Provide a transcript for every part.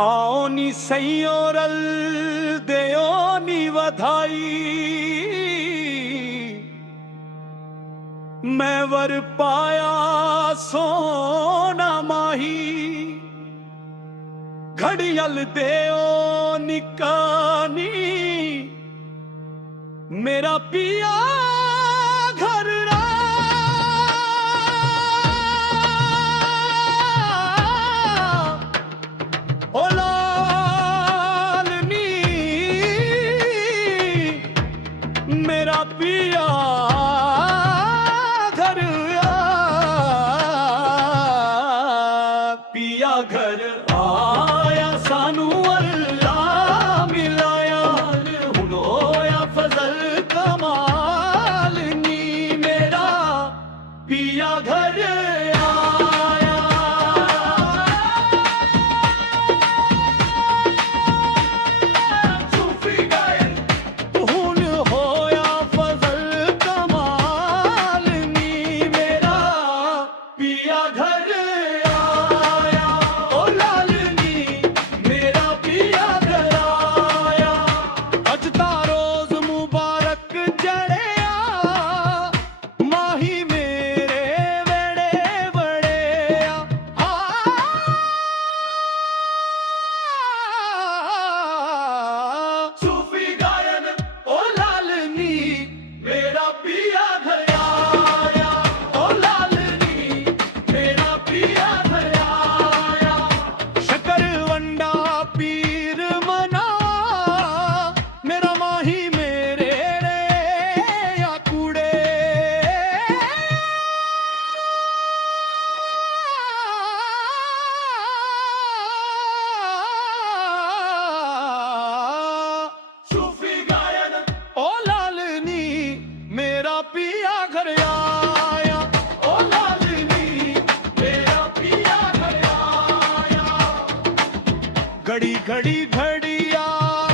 आओ नी सैयो रल देओ नी वधाई, मैं वर पाया सोना माही। घड़ियल देओ निकानी मेरा पिया घर मेरा पिया घर पिया घर आया सानू अल्लाह मिलाया। हुन होया फजल कमाल नी मेरा पिया घर घड़ी घड़ी घड़ियाल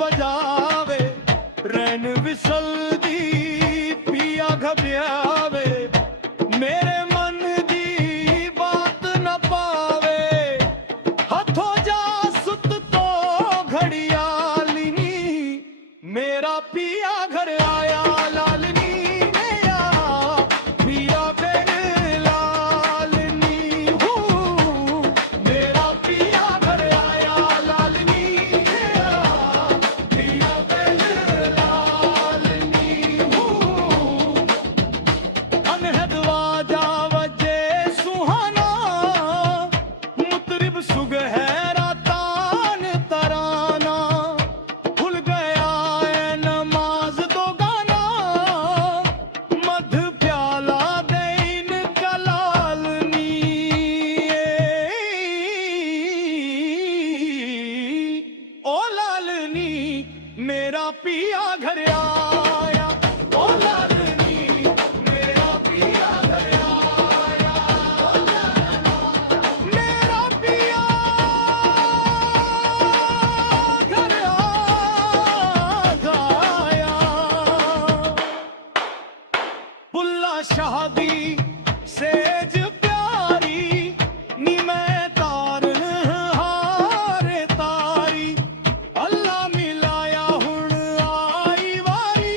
बजावे रैन विसल दी पिया घब्यावे। मेरे मन दी बात न पावे हथों जा सुत तो घड़ियालिनी मेरा पिया घर आया। लालनी मेरा पिया घर लालनी हूँ मेरा पिया मेरा पिया घर आया। ओ लालनी मेरा पिया घर आया। मेरा पिया घर आया। बुल्ला शादी सेज प्यारी नी मैं तार हार तारी। अल्लाह मिलाया हुण आई वारी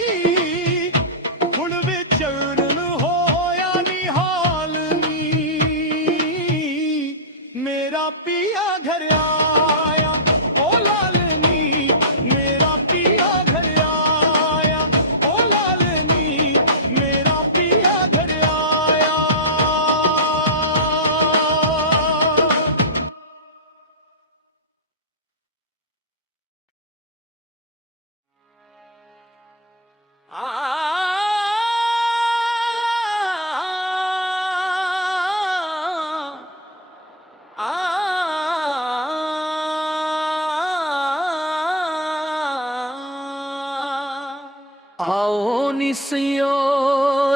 आओ नी सियो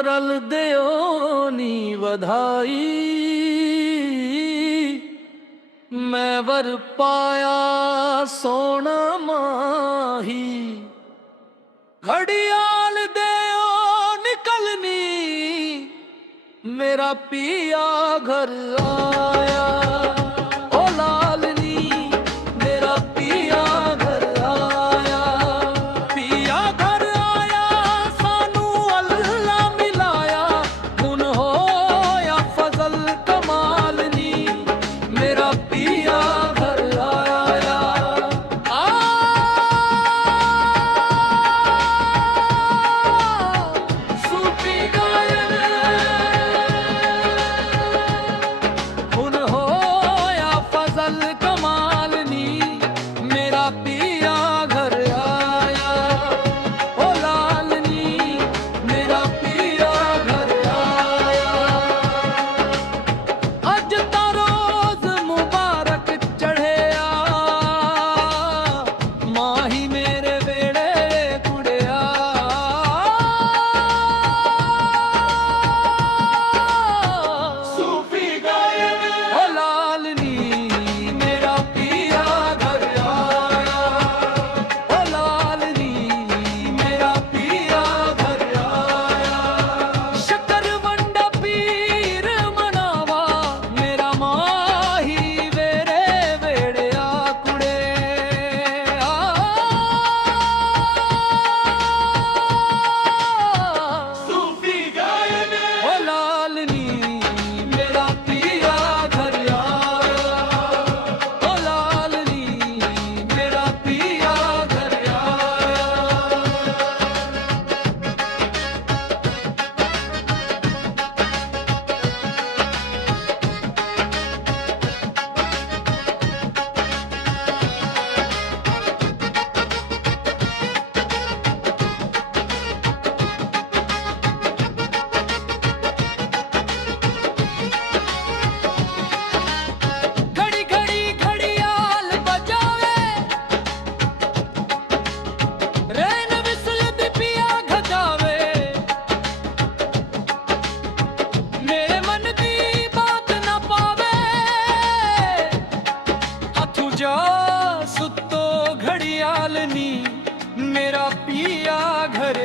रल दियो नी बधाई, मैं वर पाया सोना माही। घड़ियाल देओ निकलनी, मेरा पिया घर आया। ओ लालनी मेरा पिया घर आया, पिया घर आया सानू अल्लाह मिलाया। हुन होया फजल कमाल नी, मेरा पिया घर आया। सूफी गायन हुन होया फजल कमाल नी, मेरा पिया घर आया। ओ लालनी मेरा पिया घर आया। अज ता रोज मुबारक चढ़िया, माही मेरे वेड़े कुड़िया। सूफी गायन ओ लालनी मेरा पिया घर आया। ओ लालनी मेरा पिया घर आया। शक्कर वंडा पीर मनावा, मेरा माही वेरे वेड़िया कुड़े। सूफी गायन ओ लालनी मेरा पिया घर आया। ओ लालनी मेरा पिया घर आया। घड़ी घड़ी घड़ियाल बजावे, रैन विसल दी पिया खजावे। मेरे मन दी बात ना पावे, हथू जा सुतो घड़ियाल नी, मेरा पिया घर